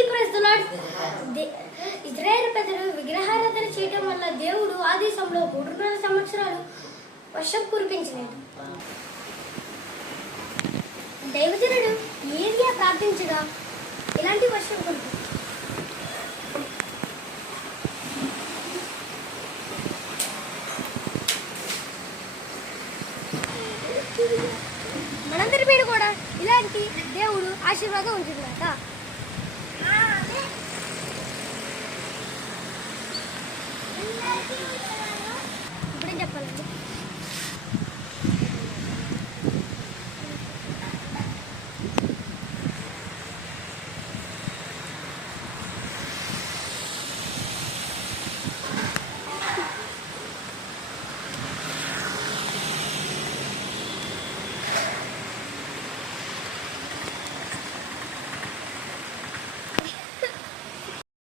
అందరికీ praise the lord. ఇశ్రాయేలు ప్రజలు విగ్రహారాధన చేయడం వల్ల దేవుడు ఆ దేశంలో 3.5 సంవత్సరాలు వర్షం కురిపించలేదు. దైవజనుడు ఏలియా ప్రార్థించగా ఇలాంటి వర్షం కురిపించింది. మనందరి మీద కూడా ఇలాంటి దేవుడు ఆశీర్వాదం ఉంటుందట. ఇప్పుడేం చెప్పాలండి?